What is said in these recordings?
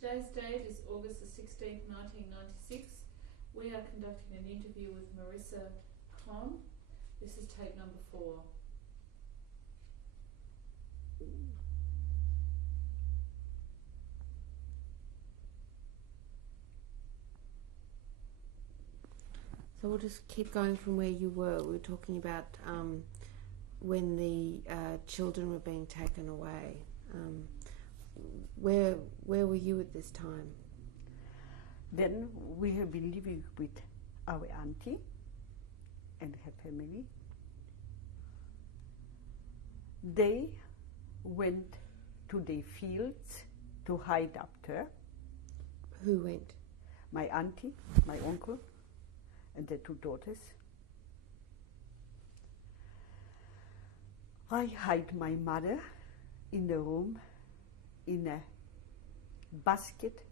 Today's date is August the 16th, 1996. We are conducting an interview with Marysia Kohn. This is tape number 4. So we'll just keep going from where you were. We were talking about when the children were being taken away. Where were you at this time? Then we have been living with our auntie and her family. They went to the fields to hide after. Who went? My auntie, my uncle, and the 2 daughters. I hid my mother in the room in a basket,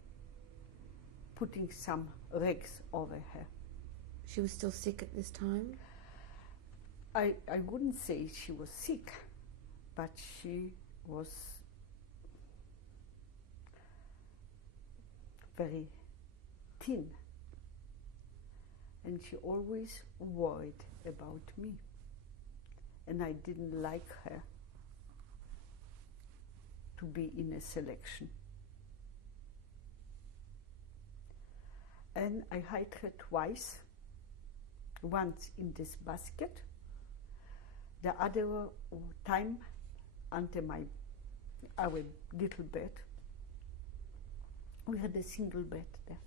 putting some rags over her. She was still sick at this time? I wouldn't say she was sick, but she was very thin. And she always worried about me. And I didn't like her to be in a selection. And I hid her twice, once in this basket, the other time under our little bed. We had a single bed there.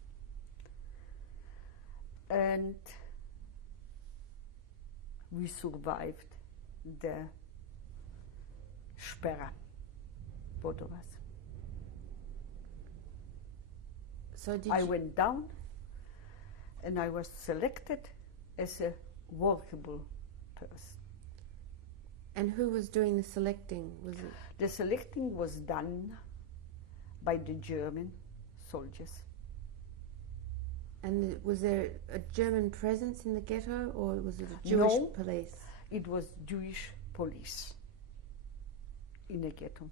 And we survived the Sperre, both of us. So I went down and I was selected as a workable person. And who was doing the selecting? Was it? The selecting was done by the German soldiers. And was there a German presence in the ghetto, or was it a Jewish police? It was Jewish police in the ghetto.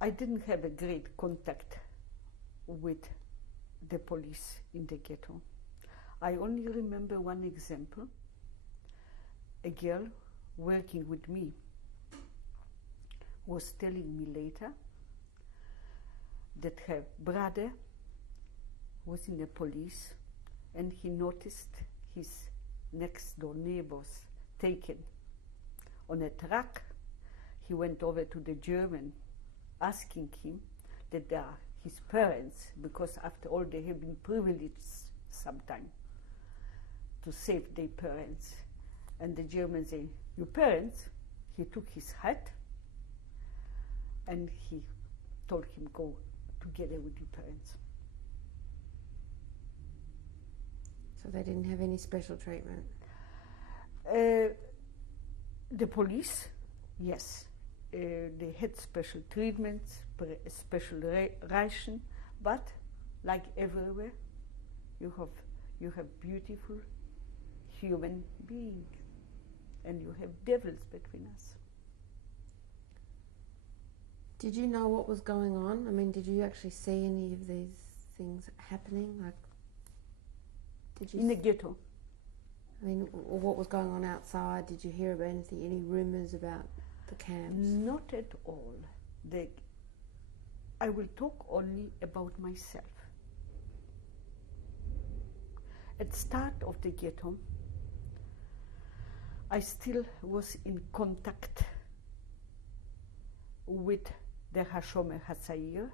I didn't have a great contact with the police in the ghetto. I only remember one example. A girl working with me was telling me later that her brother was in the police and he noticed his next door neighbors taken on a truck. He went over to the German asking him that they are his parents, because after all they have been privileged sometime to save their parents. And the German say, "Your parents?" He took his hat and he told him, "Go together with your parents." So they didn't have any special treatment? The police, yes. They had special treatments, special ration, but like everywhere, you have beautiful human beings, and you have devils between us. Did you know what was going on? I mean, did you actually see any of these things happening? Like, did you in the ghetto? I mean, or what was going on outside? Did you hear about anything, any rumours about the camps? Not at all. I will talk only about myself. At the start of the ghetto, I still was in contact with the Hashomer Hatzair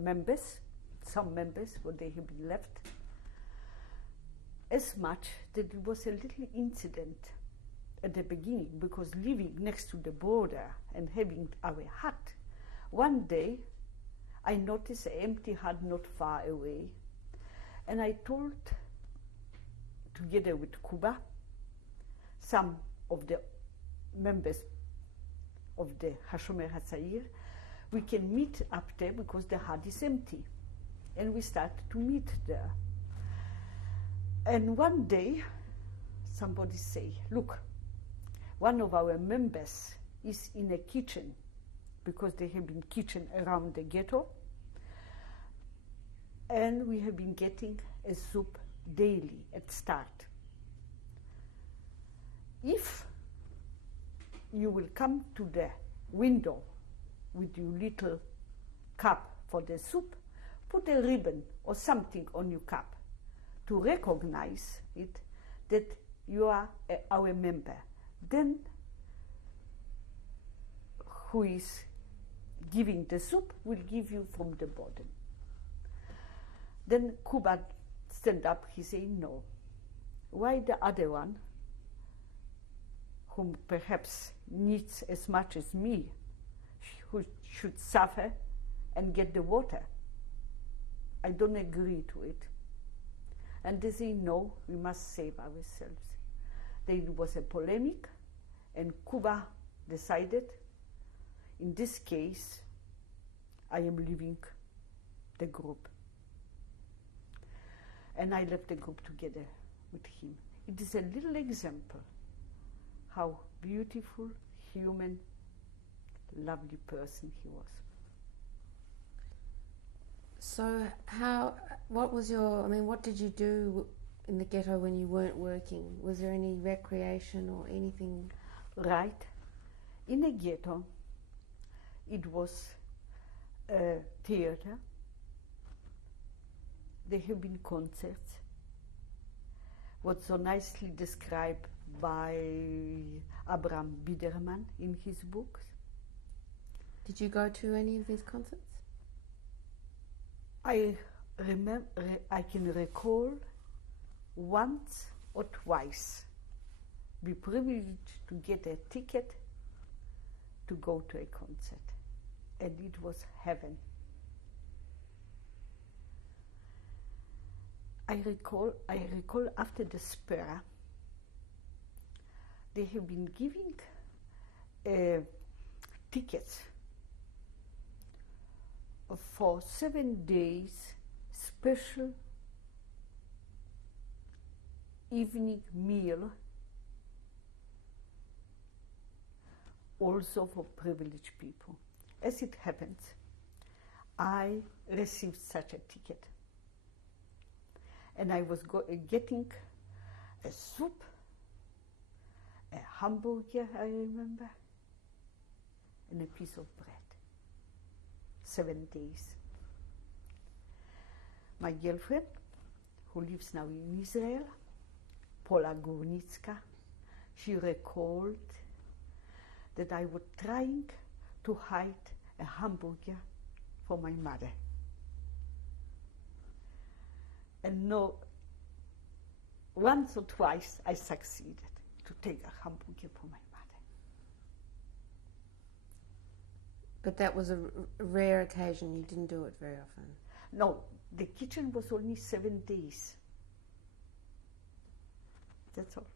members, some members, what they have been left, as much that it was a little incident at the beginning, because living next to the border and having our hut, one day I noticed an empty hut not far away, and I told, together with Kuba, some of the members of the Hashomer Hatzair, we can meet up there because the hut is empty. And we started to meet there. And one day, somebody say, "Look, one of our members is in a kitchen because there have been kitchens around the ghetto. And we have been getting a soup daily at start. If you will come to the window with your little cup for the soup, put a ribbon or something on your cup to recognize it that you are our member. Then who is giving the soup will give you from the bottom. Then Kuba stand up, he say, no. Why the other one, whom perhaps needs as much as me, who should suffer and get the water? I don't agree to it. And they say, no, we must save ourselves. There was a polemic, and Cuba decided, in this case, I am leaving the group. And I left the group together with him. It is a little example how beautiful, human, lovely person he was. So what did you do in the ghetto when you weren't working? Was there any recreation or anything? Right. In a ghetto, it was a theater. There have been concerts, what's so nicely described by Abraham Biderman in his books. Did you go to any of these concerts? I can recall once or twice be privileged to get a ticket to go to a concert, and it was heaven. I recall after the Spera, they have been giving tickets for 7 days special evening meal, also for privileged people. As it happens, I received such a ticket. And I was getting a soup, a hamburger, I remember, and a piece of bread. 7 days. My girlfriend, who lives now in Israel, Paula Gurnicka, she recalled that I was trying to hide a hamburger for my mother. And no, once or twice I succeeded to take a hamburger for my mother. But that was a rare occasion, you didn't do it very often. No, the kitchen was only 7 days. That's all.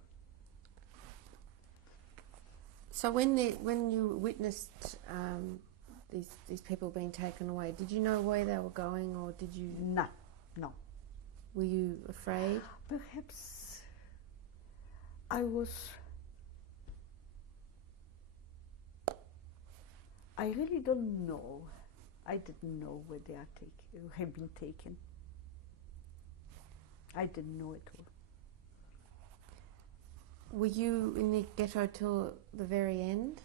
So when you witnessed these people being taken away, did you know where they were going, or did you? No. Were you afraid? Perhaps I was. I really don't know. I didn't know where they have been taken. I didn't know at all. Were you in the ghetto till the very end?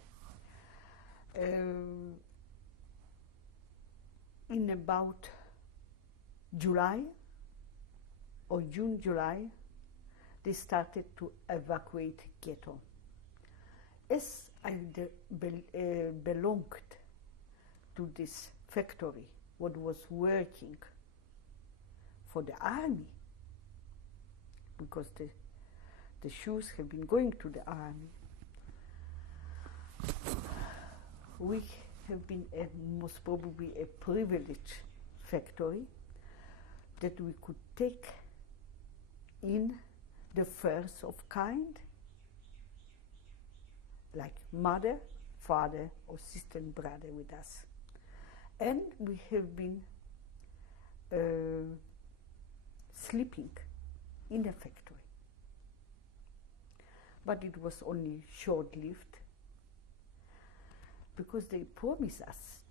In about July or June, July, they started to evacuate ghetto. As I belonged to this factory, what was working for the army, because the shoes have been going to the army. We have been most probably a privileged factory that we could take in the first of kind, like mother, father, or sister and brother with us. And we have been sleeping in a factory. But it was only short-lived. because they promise us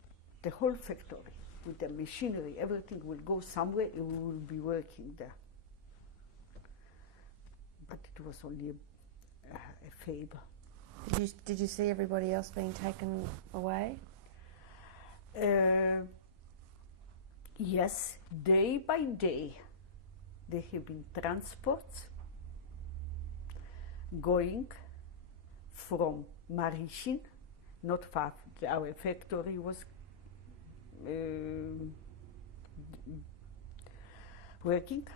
the whole factory with the machinery, everything will go somewhere and we will be working there. But it was only a fable. Did you see everybody else being taken away? Yes, day by day there have been transports going from Marysia, not far, our factory was working.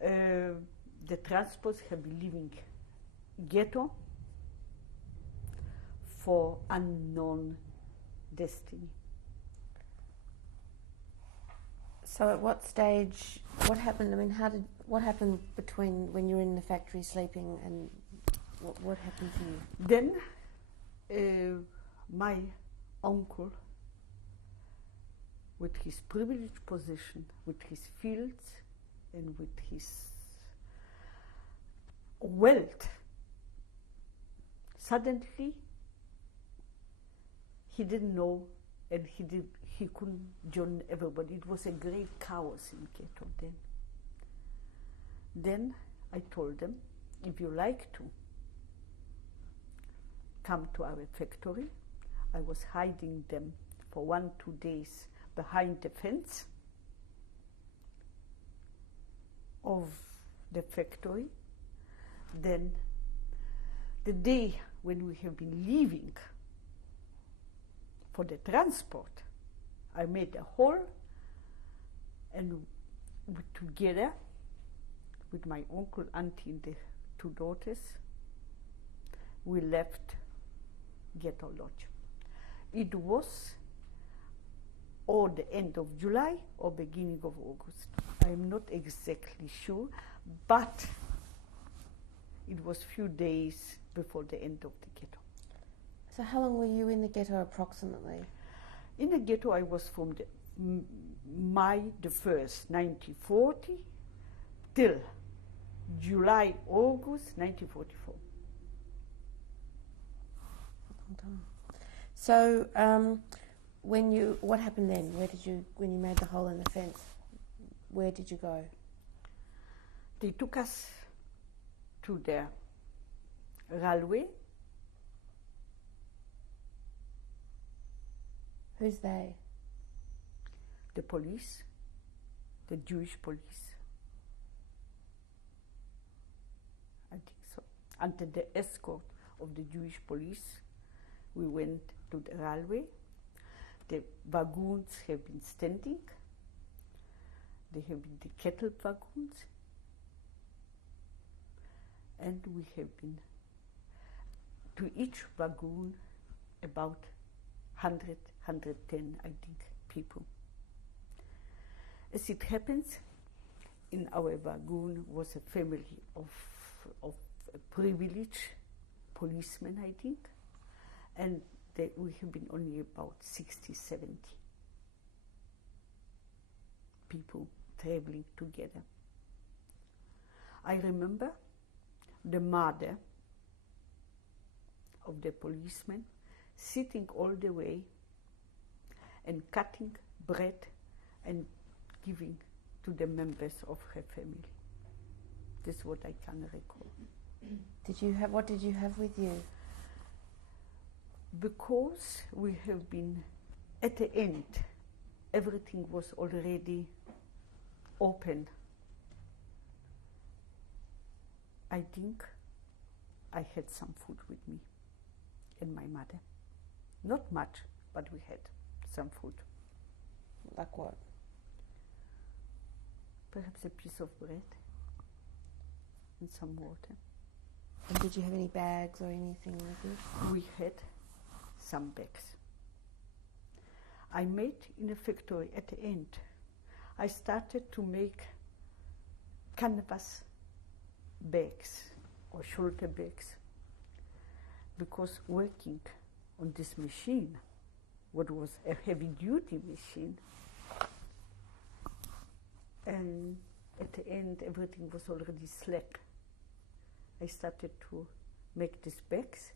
The transports have been leaving ghetto for unknown destiny. So at what stage, what happened? I mean, what happened between when you were in the factory sleeping and what happened to you? Then my uncle, with his privileged position, with his fields and with his wealth, suddenly he didn't know, and he couldn't join everybody. It was a great chaos in ghetto then. Then I told them, if you like to come to our factory, I was hiding them for 1-2 days behind the fence of the factory. Then the day when we have been leaving for the transport, I made a hole, and together with my uncle, auntie, and the 2 daughters, we left Ghetto Lodge. It was or the end of July or beginning of August. I'm not exactly sure, but it was few days before the end of the ghetto. So how long were you in the ghetto approximately? In the ghetto I was from the May the 1st, 1940, till July, August, 1944. Long time. So what happened then? When you made the hole in the fence, where did you go? They took us to the railway. Who's they? The police, the Jewish police. I think so. Under the escort of the Jewish police, we went to the railway. The wagons have been standing. They have been the cattle wagons. And we have been to each wagon about 100, 110, I think, people. As it happens, in our wagon was a family of privileged policemen, I think, and we have been only about 60, 70 people traveling together. I remember the mother of the policeman sitting all the way and cutting bread and giving to the members of her family. This is what I can recall. What did you have with you? Because we have been at the end, everything was already open. I think I had some food with me and my mother. Not much, but we had some food. Like what? Perhaps a piece of bread and some water. And did you have any bags or anything with you? We had some bags. I made in a factory at the end. I started to make canvas bags or shoulder bags, because working on this machine, what was a heavy-duty machine, and at the end everything was already slack. I started to make these bags.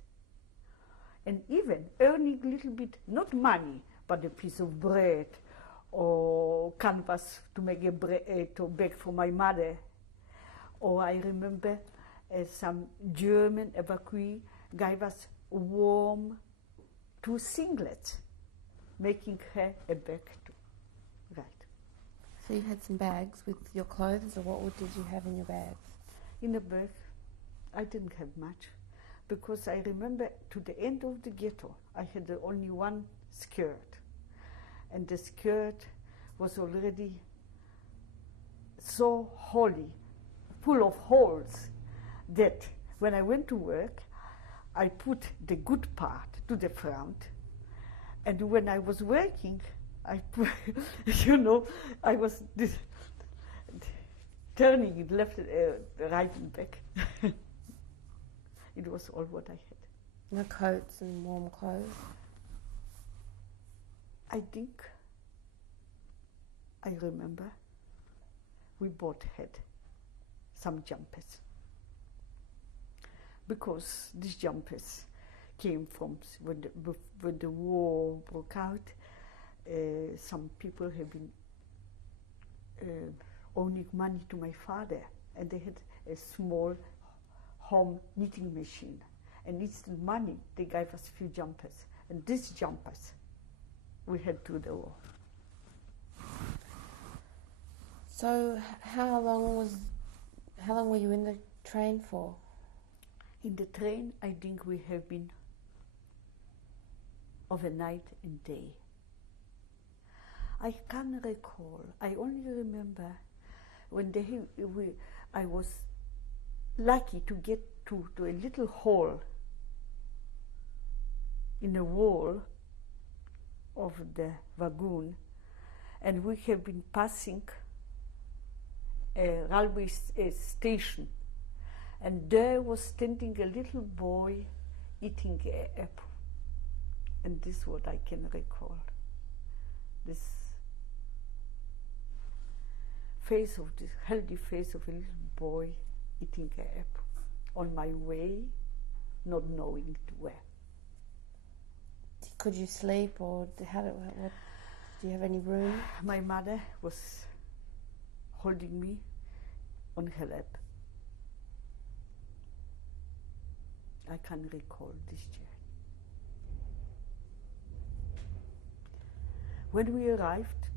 and even earning a little bit, not money, but a piece of bread or canvas to make a to bake for my mother. Or I remember some German evacuee gave us warm 2 singlets, making her a bag too. Right. So you had some bags with your clothes, or what did you have in your bags? In a bag, I didn't have much, because I remember to the end of the ghetto, I had only one skirt, and the skirt was already so holey, full of holes, that when I went to work, I put the good part to the front, and when I was working, I put, I was turning it left, right and back. It was all what I had. No coats and warm clothes? I think, I remember, we both had some jumpers. Because these jumpers came from when the war broke out. Some people have been owing money to my father, and they had a small home knitting machine. And instant money, they gave us a few jumpers. And these jumpers we had through the war. So how long were you in the train for? In the train, I think we have been overnight and day. I can't recall. I only remember when I was lucky to get to a little hole in the wall of the wagon, and we have been passing a railway station, and there was standing a little boy eating an apple, and this is what I can recall. This healthy face of a little boy eating an apple on my way, not knowing where. Could you sleep, or do you have any room? My mother was holding me on her lap. I can't recall this journey. When we arrived,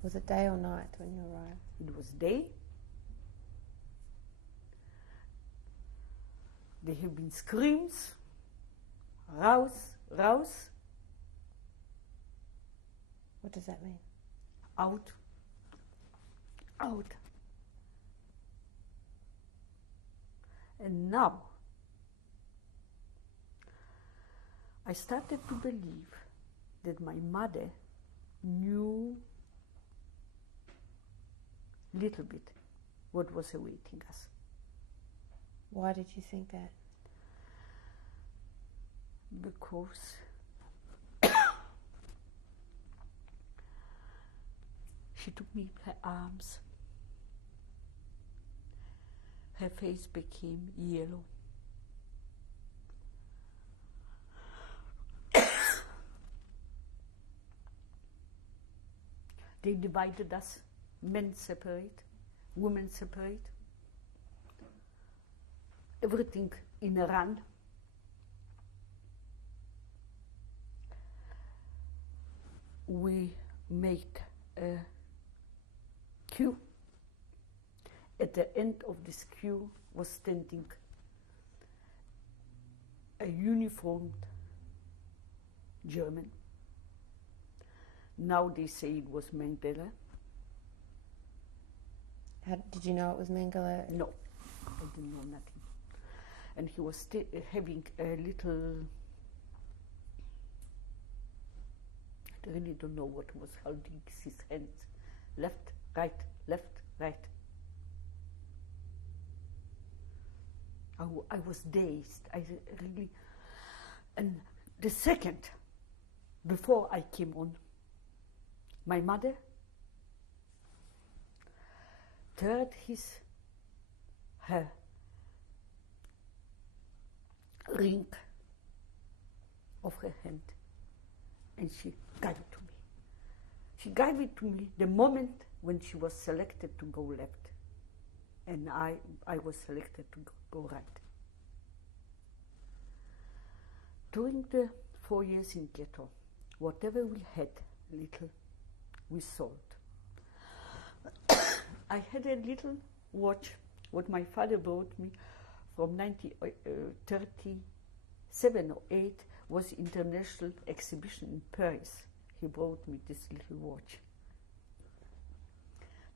Was it day or night when you arrived? it was day. There have been screams, rouse, rouse, What does that mean? out, out. And now, I started to believe that my mother knew little bit what was awaiting us. Why did you think that? Because she took me in her arms. Her face became yellow. They divided us, men separate, women separate, everything in a run. We made a queue. At the end of this queue was standing a uniformed German. Now they say it was Mengele. Did you know it was Mengele? No, I didn't know nothing. And he was having a little, I really don't know what was holding his hands. Left, right, left, right. I was dazed. I really, and the second before I came on, my mother turned her ring of her hand, and she gave it to me. She gave it to me the moment when she was selected to go left, and I was selected to go right. During the 4 years in ghetto, whatever we had, little, we sold. I had a little watch, what my father bought me from 1937 or 8, was international exhibition in Paris. He brought me this little watch.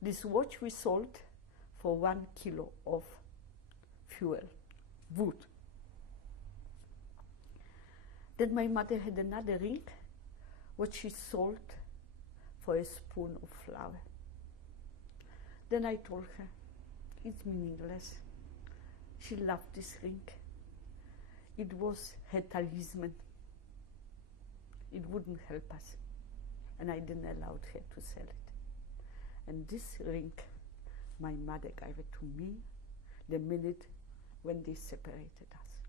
This watch we sold for 1 kilo of fuel, wood. Then my mother had another ring, what she sold for a spoon of flour. Then I told her, it's meaningless. She loved this ring. It was her talisman. It wouldn't help us. And I didn't allow her to sell it. And this ring, my mother gave it to me the minute when they separated us.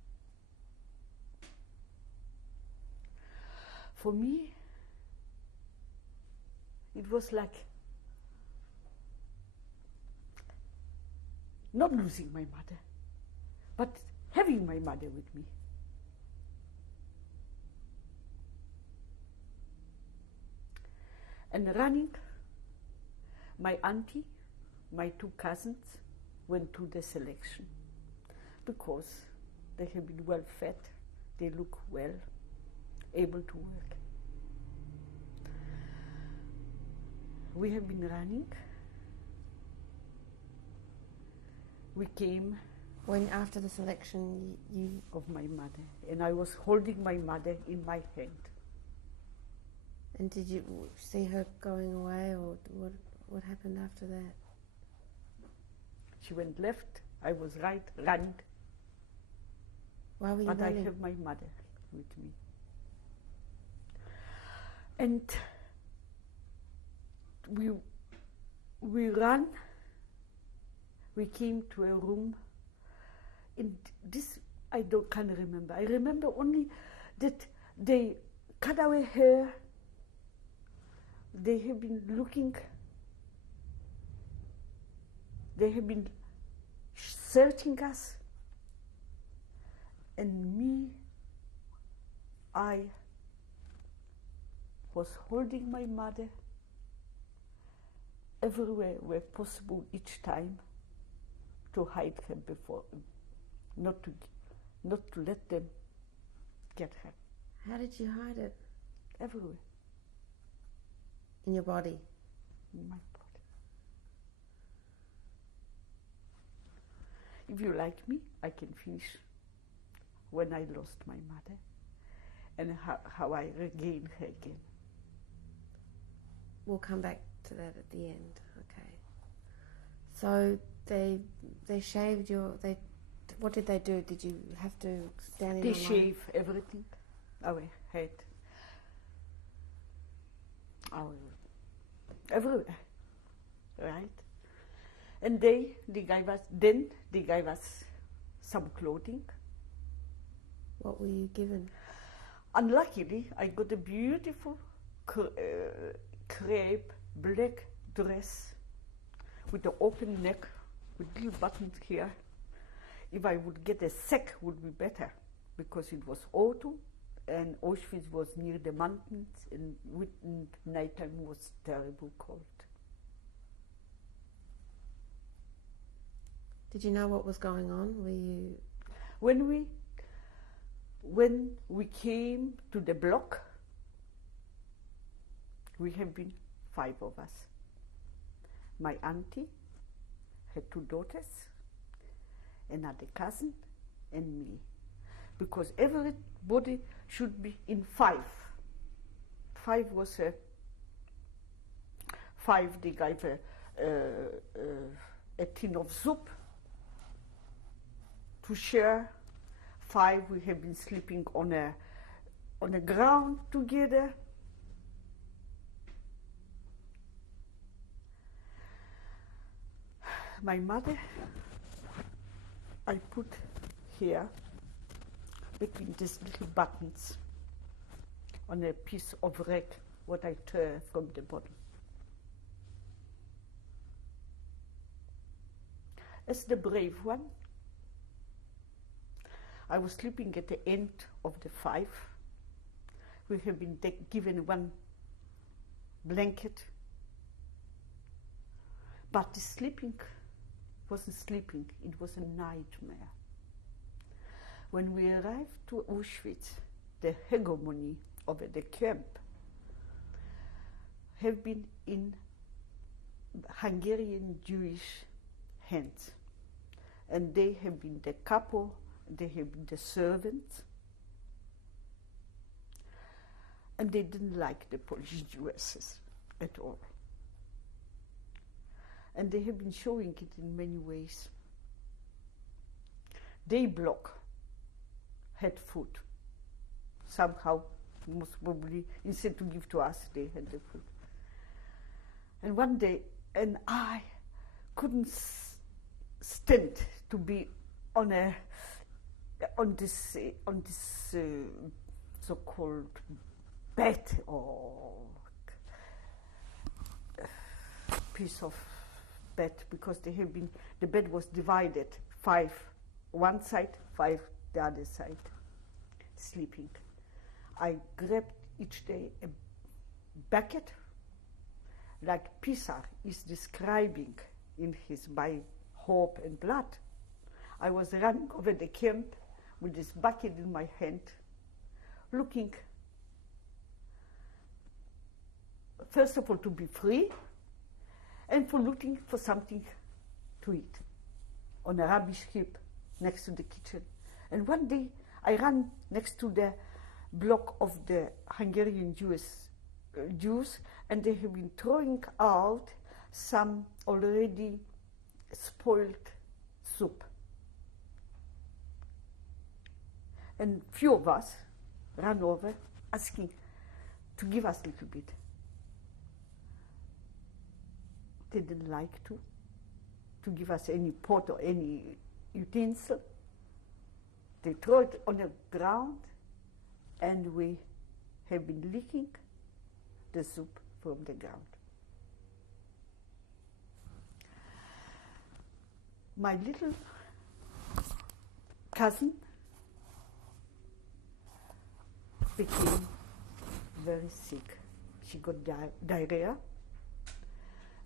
For me, it was like not losing my mother, but having my mother with me. And running, my auntie, my 2 cousins went to the selection because they have been well fed, they look well, able to work. We have been running. We came. When after the selection, you of my mother, and I was holding my mother in my hand. and did you see her going away, or what happened after that? She went left, I was right, running. Why were you But running? I have my mother with me. And we ran. We came to a room. In this, can't remember. I remember only that they cut our hair. They have been looking. They have been searching us. And me, I was holding my mother everywhere where possible each time to hide her before, not to let them get her. How did you hide it? Everywhere. In your body? In my body. If you like me, I can finish when I lost my mother and how I regained her again. We'll come back to that at the end. Okay. So they shaved your. What did they do? Did you have to stand in? They a line? shave everything, our head, everywhere, right? And they gave us some clothing. What were you given? Unluckily, I got a beautiful crepe black dress with an open neck with little buttons here. If I would get a sack, would be better, because it was autumn and Auschwitz was near the mountains, and nighttime was terrible cold. Did you know what was going on? Were you? When we came to the block, we have been 5 of us. My auntie, her 2 daughters, another cousin, and me. Because everybody should be in 5. 5 was a 5, they gave a tin of soup to share. 5, we have been sleeping on a ground together. My mother, I put here making these little buttons on a piece of red, what I tear from the bottom. As the brave one, I was sleeping at the end of the 5. We have been given one blanket, but the sleeping wasn't sleeping, it was a nightmare. When we arrived to Auschwitz, the hegemony of the camp have been in Hungarian Jewish hands, and they have been the capo, they have been the servants, and they didn't like the Polish Jewesses at all. And they have been showing it in many ways. They block had food. Somehow, most probably, instead to give to us, they had the food. And one day, and I couldn't stand to be on this so-called bed or piece of bed, because they have been, the bed was divided, 5 one side, 5 the other side, sleeping. I grabbed each day a bucket, like Pisa is describing in his By Hope and Blood. I was running over the camp with this bucket in my hand, looking, first of all, to be free, and for looking for something to eat on a rubbish heap next to the kitchen. And one day I ran next to the block of the Hungarian Jews, and they have been throwing out some already spoiled soup. And few of us ran over asking to give us a little bit. They didn't like to give us any pot or any utensil. They throw it on the ground, and we have been licking the soup from the ground. My little cousin became very sick. She got diarrhea.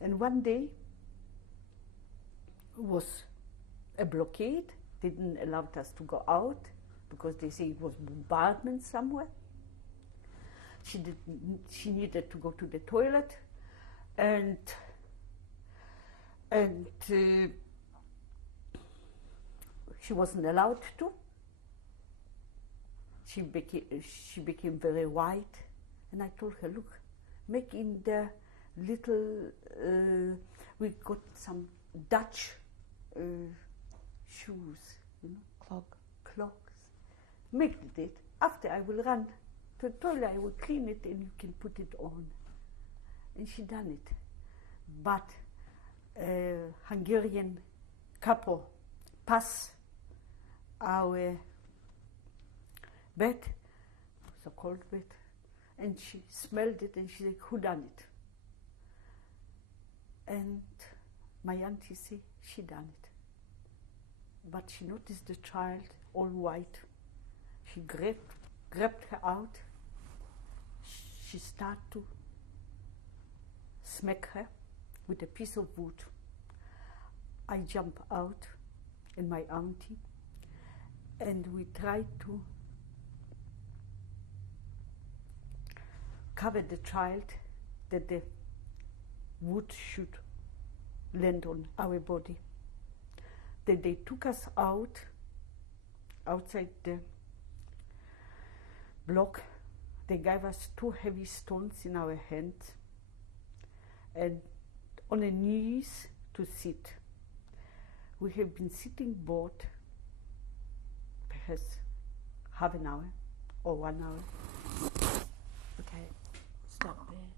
And one day was a blockade. They didn't allow us to go out because they say it was bombardment somewhere. She needed to go to the toilet, and she wasn't allowed to. She became very white, and I told her, look, make in the little, we got some Dutch shoes, you know, clogs. Make it. After I will run to the toilet, I will clean it, and you can put it on. And she done it. But Hungarian couple pass our bed, it was a cold bed, and she smelled it, and she said, who done it? And my auntie said, she done it. But she noticed the child, all white. She grabbed her out. She started to smack her with a piece of wood. I jump out, and my auntie, and we tried to cover the child, that the wood should land on our body. Then they took us outside the block. They gave us 2 heavy stones in our hands and on the knees to sit. We have been sitting both perhaps half an hour or 1 hour. Okay, stop there.